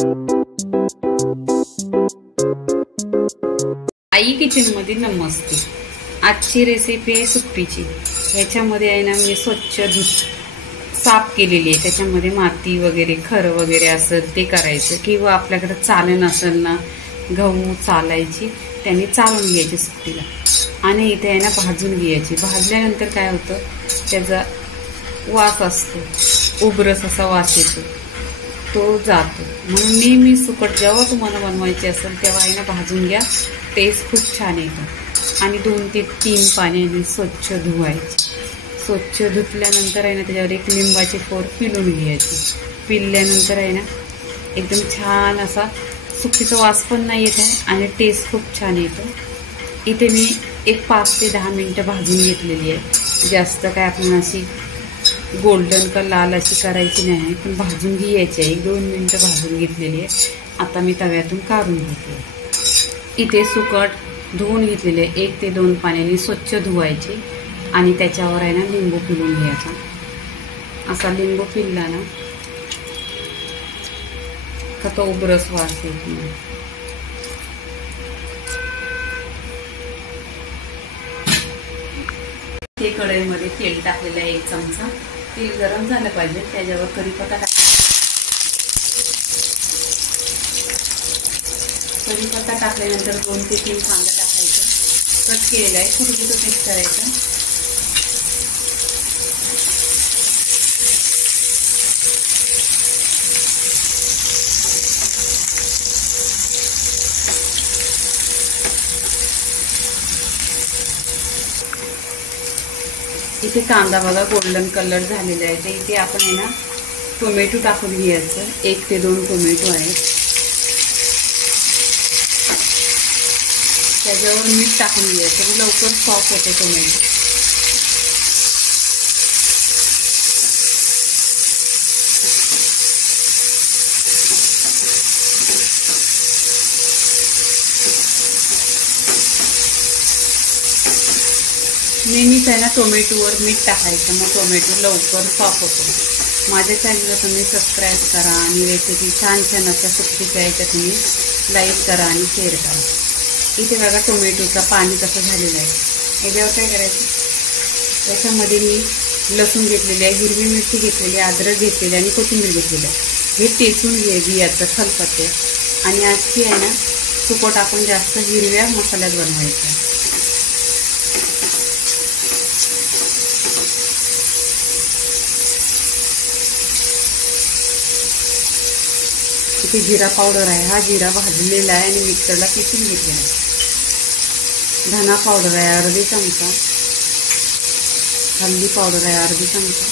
आई kitchen मध्ये नमस्ते। आजची recipe आहे सुकटीची। ह्याच्यामध्ये आहे ना मी स्वच्छ साफ केलेली आहे। त्याच्यामध्ये माती वगैरे खर वगैरे असेल ते करायचं, किंवा आपल्याकडे चालन असेल ना गहू चालायची त्यांनी चालून घ्यायची सुकटीला, आणि इथे आहे ना भाजून घ्यायची। भाजल्यानंतर काय होतं, त्याचा वास असतो, उग्रस असा वास येतो, तो जातो। म्हणून नेहमी सुकट जेव्हा तुम्हाला बनवायची असेल तेव्हा आहे ना भाजून घ्या, टेस्ट खूप छान येतो। आणि 2 ते 3 पाण्याने स्वच्छ धुवायची। स्वच्छ धुतल्यानंतर आहे ना त्याच्यावर एक लिंबाची फोड पिळून घ्यायची। पिळल्यानंतर आहे ना एकदम छान असा सुकटीचा वास पण नाही येत आहे आणि टेस्ट खूप छान येतो। इथे मी एक 5 ते 10 मिनिटं भाजून घेतलेली आहे। जास्त काय आपण अशी गोल्डन का लाल अशी करायची नाही, पण भाजून घ्यायची आहे। 1-2 मिनिटं भाजून घेतलेली आहे। आता मी तव्यातून काढून घेते। इथे सुकट धुवून घेतलेले 1 ते 2 पाण्याने स्वच्छ धुवायचे, आणि त्याच्यावर आहे ना लिंबू पिळून घ्यायचा। असा लिंबू पिळला ना का तो उग्रस वास येत नाही। ते कढईमध्ये तेल टाकलेलं आहे 1 चमचा। तेल गरम झालं पाहिजे, त्याच्यावर कढीपत्ता टाकल्यानंतर 2 ते 3 कांदा टाकायचा, कट केलेला आहे, कुरकुरीत मिक्स करायचं। इथे कांदा बघा गोल्डन कलर झालेला आहे, तर इथे आपण आहे ना टोमॅटो टाकून घ्यायचं। 1 ते 2 टोमॅटो आहेत, त्याच्यावर मीठ टाकून घ्यायचं, लवकर सॉफ्ट होते टोमॅटो। नेहमीच आहे ना टोमॅटोवर मीठ टाकायचं, मग टोमॅटो लवकर सॉफ्ट होतो। माझ्या चॅनलला तुम्ही सबस्क्राईब करा, आणि रेसिपी छान छान अशा सुकटीच्या याच्या तुम्ही लाईक करा आणि शेअर करा। इथे बघा टोमॅटोचं पाणी कसं झालेलं आहे। याच्यावर काय करायचं, त्याच्यामध्ये मी लसूण घेतलेली आहे, हिरवी मिरची घेतलेली आहे, अद्रक घेतलेली आणि कोथिंबीर घेतलेली आहे। हे टेचून घ्यायची याचं खलपत्ते। आणि आजची आहे ना सुकट आपण जास्त हिरव्या मसाल्यात बनवायचं। इथे जिरा पावडर आहे, हा जिरा भाजलेला आहे आणि मिक्सरला पिसून घेतलेला आहे। धना पावडर आहे अर्धी चमचा, हल्दी पावडर आहे अर्धी चमचा।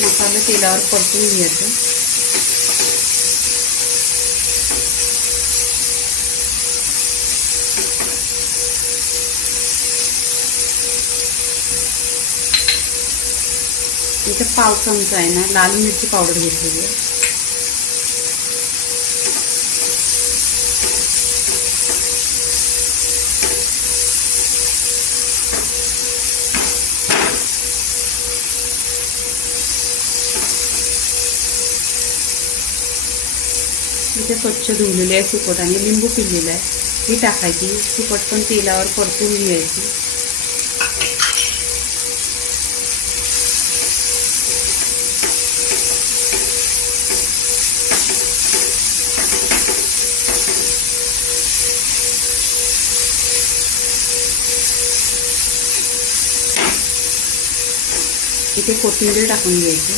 मसाला तेलावर परतून घ्यायचं। इथे 1/2 चमचा आहे ना लाल मिरची पावडर घेतलेली आहे। इथे स्वच्छ धुवलेले आहे सुकट आणि लिंबू पिळलेला आहे, ही टाकायची। सुकट पण तेलावर परतून घ्यायची। इथे कोथिंबीर टाकून घ्यायची।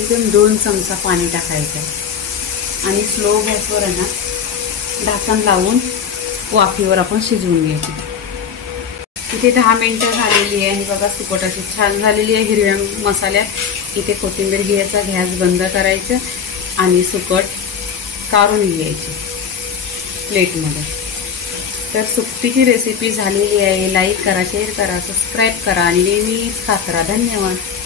एकदम 2 चमचा पाणी टाकायचं आहे आणि स्लो गॅसवर आहे ना झाकण लावून वाफेवर आपण शिजवून घ्यायची। इथे 10 मिनिटं झालेली आहे. बघा सुकट अशी छान झालेली आहे हिरव्या मसाल्यात. इथे कोथिंबीर घ्यायचा, गॅस बंद करायचं आणि सुकट काढून घ्यायची प्लेटमध्ये. तर सुकटीची रेसिपी झालेली आहे. लाईक करा, शेअर करा, सबस्क्राईब करा आणि नेहमीच खात राहा. धन्यवाद.